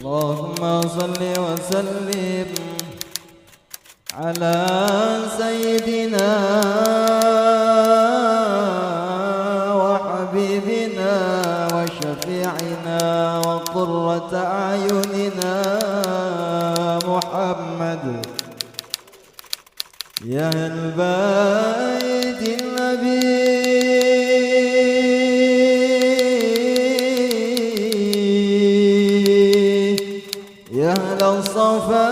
اللهم صل وسلم على سيدنا وحبيبنا وشفيعنا وقرة أعيننا محمد يا أهل بيت النبي يا أهل الصفا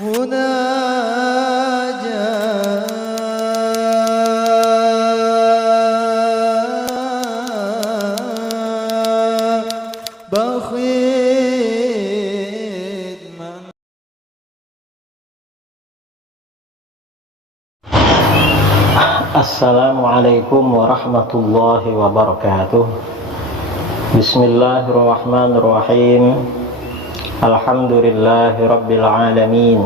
والمناجاة بخيت من Assalamualaikum warahmatullahi wabarakatuh. Bismillahirrahmanirrahim. Alhamdulillahi rabbil alamin.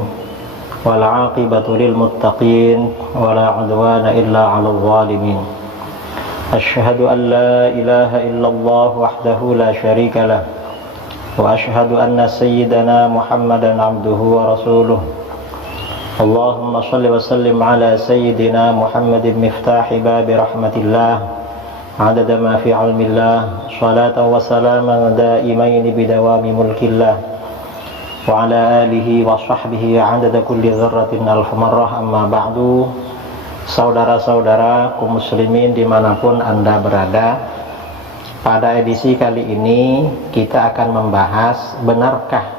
Wal aqibatu lil muttaqin wala udwana illa 'alal zalimin. Asyhadu an la ilaha illallah wahdahu la syarika lah. Wa asyhadu anna sayyidana Muhammadan 'abduhu wa rasuluh. Allahumma salli wa sallim ala sayyidina Muhammadin miftahi babi rahmatillah adada ma fi ilmillah salatan wa salaman daimaini bidawami mulkillah wa ala alihi wa sahbihi adada kulli dzarratin alf marrah amma ba'du. Saudara-saudara kaum muslimin dimanapun anda berada, pada edisi kali ini kita akan membahas benarkah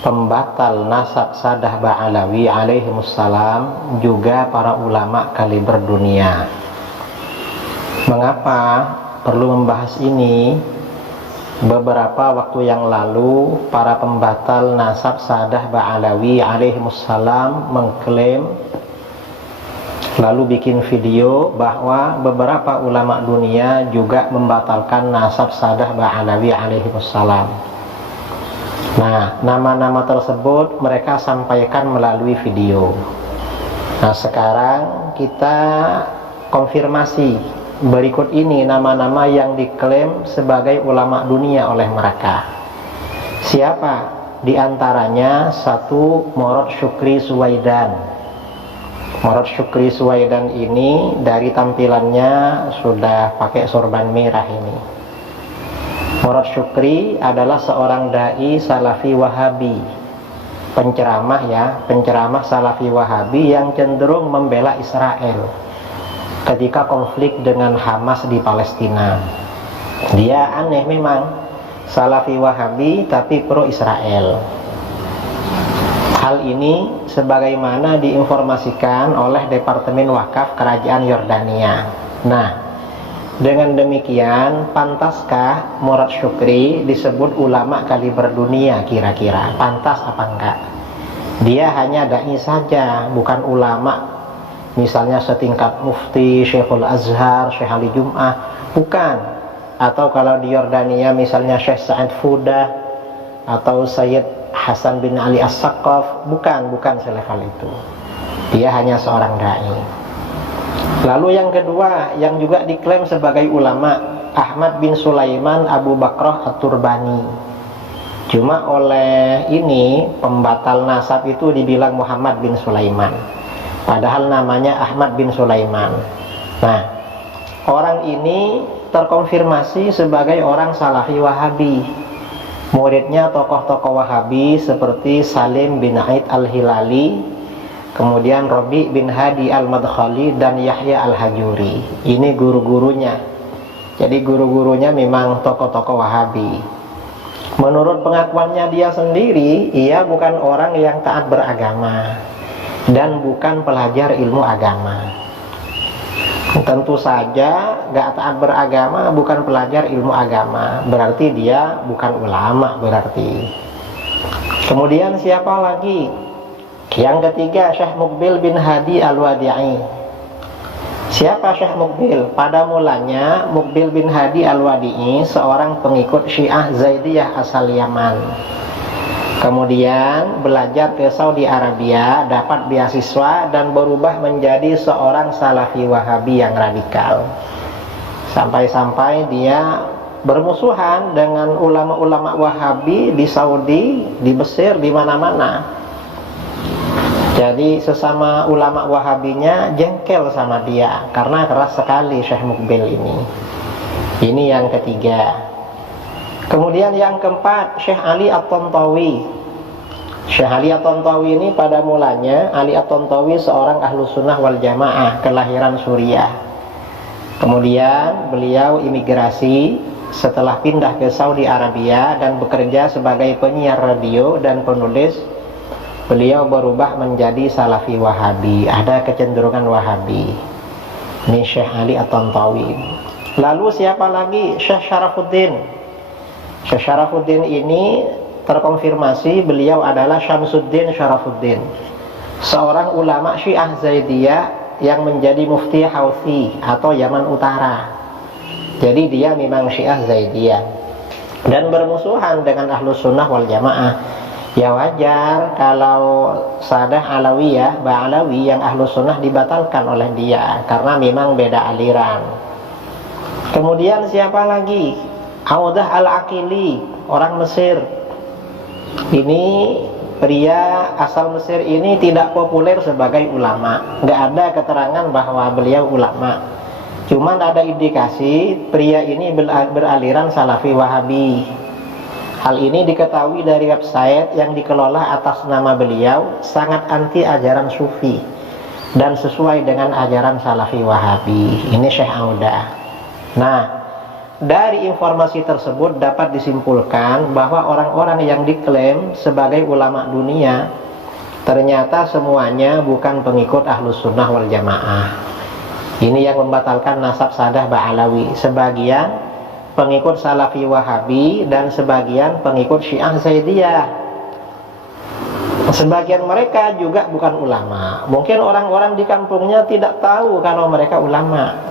pembatal nasab Sadah Ba'alawi alaihimussalam juga para ulama kaliber dunia. Mengapa perlu membahas ini? Beberapa waktu yang lalu para pembatal nasab Sadah Ba'alawi alaihimussalam mengklaim, lalu bikin video bahwa beberapa ulama dunia juga membatalkan nasab Sadah Ba'alawi alaihimussalam. Nah, nama-nama tersebut mereka sampaikan melalui video. Nah, sekarang kita konfirmasi berikut ini nama-nama yang diklaim sebagai ulama dunia oleh mereka. Siapa? Di antaranya satu, Murad Syukri Suwaidan. Murad Syukri Suwaidan ini dari tampilannya sudah pakai sorban merah ini. Murad Syukri adalah seorang dai Salafi Wahabi, penceramah penceramah Salafi Wahabi yang cenderung membela Israel ketika konflik dengan Hamas di Palestina. Dia aneh memang, Salafi Wahabi tapi pro Israel. Hal ini sebagaimana diinformasikan oleh Departemen Wakaf Kerajaan Yordania. Nah, dengan demikian, pantaskah Murad Syukri disebut ulama kaliber dunia kira-kira? Pantas apa enggak? Dia hanya dai saja, bukan ulama. Misalnya setingkat mufti, Syekhul Azhar, Syekh Ali Jum'ah, bukan. Atau kalau di Yordania misalnya Syekh Sa'id Fudah atau Sayyid Hasan bin Ali As-Saqqaf, bukan selevel itu. Dia hanya seorang dai. Lalu yang kedua yang juga diklaim sebagai ulama, Ahmad bin Sulaiman Abu Bakrah At-Turbani. Cuma oleh ini pembatal nasab itu dibilang Muhammad bin Sulaiman, padahal namanya Ahmad bin Sulaiman. Nah, orang ini terkonfirmasi sebagai orang Salafi Wahabi. Muridnya tokoh-tokoh Wahabi seperti Salim bin Aid Al-Hilali, kemudian Rabi bin Hadi Al-Madkhali dan Yahya Al-Hajuri. Ini guru-gurunya. Jadi guru-gurunya memang tokoh-tokoh Wahabi. Menurut pengakuannya dia sendiri, ia bukan orang yang taat beragama dan bukan pelajar ilmu agama. Tentu saja gak taat beragama, bukan pelajar ilmu agama, berarti dia bukan ulama berarti. Kemudian siapa lagi? Yang ketiga, Syekh Muqbil bin Hadi Al-Wadi'i. Siapa Syekh Muqbil? Pada mulanya Muqbil bin Hadi Al-Wadi'i seorang pengikut Syiah Zaidiyah asal Yaman. Kemudian belajar ke Saudi Arabia, dapat beasiswa dan berubah menjadi seorang Salafi Wahabi yang radikal. Sampai-sampai dia bermusuhan dengan ulama-ulama Wahabi di Saudi, di Mesir, di mana-mana. Jadi sesama ulama Wahabinya jengkel sama dia karena keras sekali Syekh Mukbil ini. Ini yang ketiga. Kemudian yang keempat, Syekh Ali At-Tantawi. Syekh Ali At-Tantawi ini pada mulanya, Ali At-Tantawi seorang ahlu sunnah wal jamaah, kelahiran Suriah. Kemudian beliau imigrasi setelah pindah ke Saudi Arabia dan bekerja sebagai penyiar radio dan penulis. Beliau berubah menjadi Salafi Wahabi, ada kecenderungan Wahabi. Ini Syekh Ali At-Tantawi. Lalu siapa lagi? Syekh Syarafuddin. Syekh Syarafuddin ini terkonfirmasi beliau adalah Syamsuddin Syarafuddin, seorang ulama Syiah Zaidiyah yang menjadi mufti Houthi atau Yaman Utara. Jadi dia memang Syiah Zaidiyah dan bermusuhan dengan Ahlus Sunnah wal Jamaah. Ya wajar kalau Sadah Alawiyah, Ba'alawi yang Ahlus Sunnah dibatalkan oleh dia karena memang beda aliran. Kemudian siapa lagi? Audah Al-Aqili, orang Mesir. Ini pria asal Mesir ini tidak populer sebagai ulama. Nggak ada keterangan bahwa beliau ulama. Cuman ada indikasi pria ini beraliran Salafi Wahabi. Hal ini diketahui dari website yang dikelola atas nama beliau, sangat anti ajaran Sufi dan sesuai dengan ajaran Salafi Wahabi. Ini Syekh Audah. Nah, dari informasi tersebut dapat disimpulkan bahwa orang-orang yang diklaim sebagai ulama dunia ternyata semuanya bukan pengikut Ahlus Sunnah wal Jamaah. Ini yang membatalkan nasab Sadah Ba'alawi. Sebagian pengikut Salafi Wahabi dan sebagian pengikut Syiah Zaidiyah. Sebagian mereka juga bukan ulama. Mungkin orang-orang di kampungnya tidak tahu kalau mereka ulama.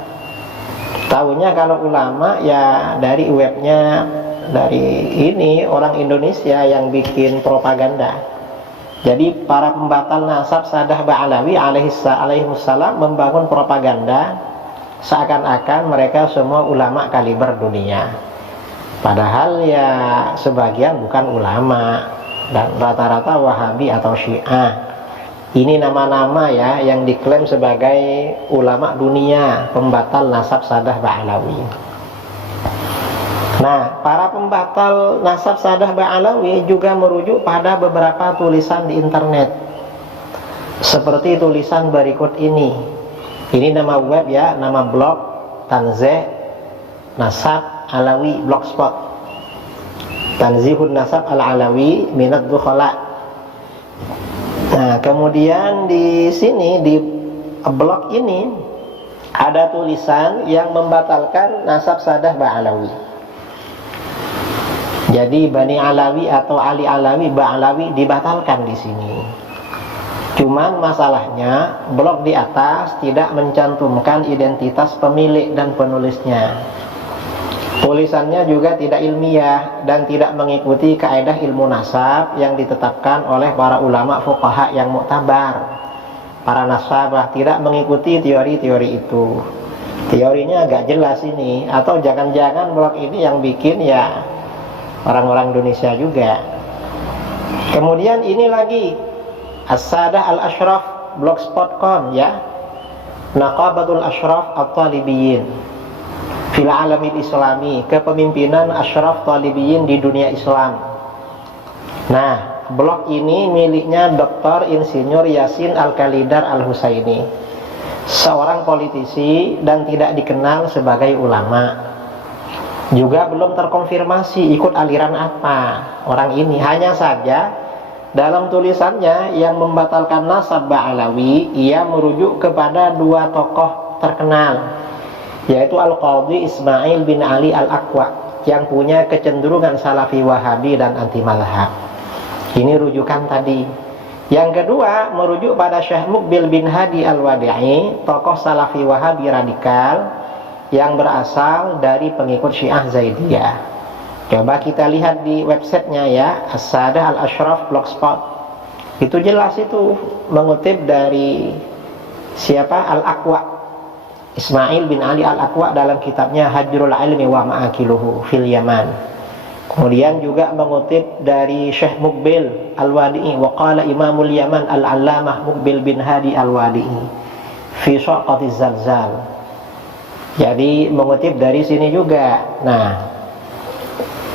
Tahunya kalau ulama ya dari webnya, dari ini orang Indonesia yang bikin propaganda. Jadi para pembatal nasab Sadah Ba'alawi alaihissalam membangun propaganda seakan-akan mereka semua ulama kaliber dunia. Padahal ya sebagian bukan ulama dan rata-rata Wahabi atau Syiah. Ini nama-nama ya yang diklaim sebagai ulama dunia, pembatal nasab Sadah Ba'alawi. Nah, para pembatal nasab Sadah Ba'alawi juga merujuk pada beberapa tulisan di internet. Seperti tulisan berikut ini. Ini nama web ya, nama blog Tanzih Nasab Alawi Blogspot. Tanzihun Nasab Al-Alawi Minad Dukhala. Nah, kemudian di sini di blog ini ada tulisan yang membatalkan nasab Sadah Ba'alawi. Jadi Bani Alawi atau Ali Alawi, Ba'alawi dibatalkan di sini. Cuman masalahnya blog di atas tidak mencantumkan identitas pemilik dan penulisnya. Tulisannya juga tidak ilmiah dan tidak mengikuti kaidah ilmu nasab yang ditetapkan oleh para ulama fuqaha yang muktabar. Para nasabah tidak mengikuti teori-teori itu. Teorinya agak jelas ini. Atau jangan-jangan blog ini yang bikin ya orang-orang Indonesia juga. Kemudian ini lagi As-Sadah Al-Ashraf blogspot.com ya, Naqabatul Ashraf At-Talibiyin fil Alamil Islami, kepemimpinan Ashraf Talibiyin di dunia Islam. Nah, blog ini miliknya Dr. Insinyur Yasin Al-Khalidar Al-Husaini, seorang politisi dan tidak dikenal sebagai ulama. Juga belum terkonfirmasi ikut aliran apa orang ini. Hanya saja dalam tulisannya yang membatalkan nasab Ba'alawi, ia merujuk kepada dua tokoh terkenal, yaitu Al-Qadhi Ismail bin Ali Al-Aqwa yang punya kecenderungan Salafi Wahabi dan anti mazhab. Ini rujukan tadi. Yang kedua merujuk pada Syekh Mukbil bin Hadi Al-Wadi'i, tokoh Salafi Wahabi radikal yang berasal dari pengikut Syiah Zaidiyah. Coba kita lihat di websitenya ya, As-Sadah Al-Ashraf Blogspot. Itu jelas itu mengutip dari siapa? Al-Aqwa. Ismail bin Ali Al-Aqwa dalam kitabnya Hajrul Ilmi wa Ma'akiluhu fil Yaman. Kemudian juga mengutip dari Syekh Muqbil Al-Wadi'i, wa qala Imamul Yaman Al-Allamah Muqbil bin Hadi Al-Wadi'i fi Syaqatiz Zalzal. Jadi mengutip dari sini juga. Nah,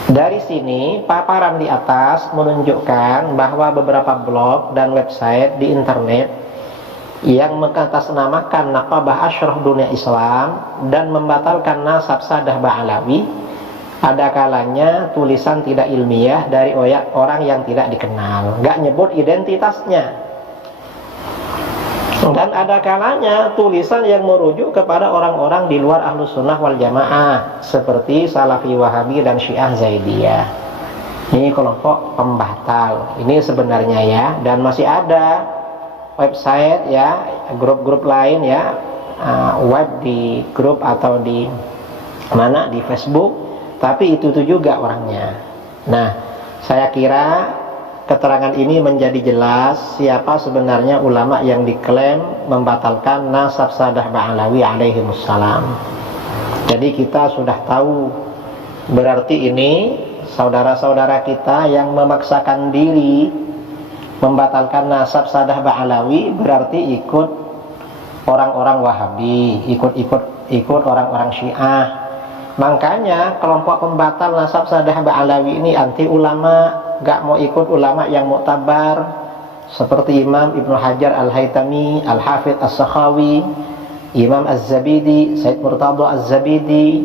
dari sini paparan di atas menunjukkan bahwa beberapa blog dan website di internet yang mengatasnamakan Naqabah Asyraf Dunia Islam dan membatalkan nasab Sadah Ba'alawi, ada kalanya tulisan tidak ilmiah dari orang yang tidak dikenal, nggak nyebut identitasnya. Dan ada kalanya tulisan yang merujuk kepada orang-orang di luar Ahlus Sunnah wal Jamaah, seperti Salafi Wahabi dan Syiah Zaidiyah. Ini kelompok pembatal. Ini sebenarnya ya, dan masih ada website ya, grup-grup lain ya, web di grup atau di mana, di Facebook, tapi itu juga orangnya. Nah, saya kira keterangan ini menjadi jelas siapa sebenarnya ulama yang diklaim membatalkan nasab Sadah Ba'alawi alaihimussalam. Jadi kita sudah tahu, berarti ini saudara-saudara kita yang memaksakan diri membatalkan nasab Sadah Ba'alawi berarti ikut orang-orang Wahabi, ikut orang-orang Syiah. Makanya kelompok pembatal nasab Sadah Ba'alawi ini anti ulama, gak mau ikut ulama yang muktabar seperti Imam Ibnu Hajar Al-Haytami, Al-Hafidh As-Sakhawi, Imam Az-Zabidi, Said Murtadha Az-Zabidi,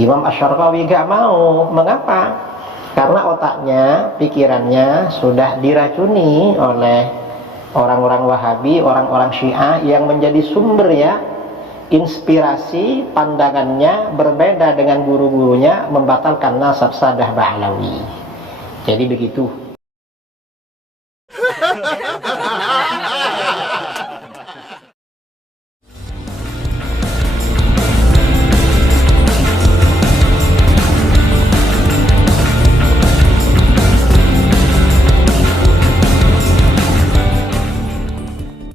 Imam Asy-Syarqawi. Gak mau. Mengapa? Karena otaknya, pikirannya sudah diracuni oleh orang-orang Wahabi, orang-orang Syiah yang menjadi sumber ya, inspirasi pandangannya berbeda dengan guru-gurunya membatalkan nasab Sadah Ba'alawi. Jadi begitu.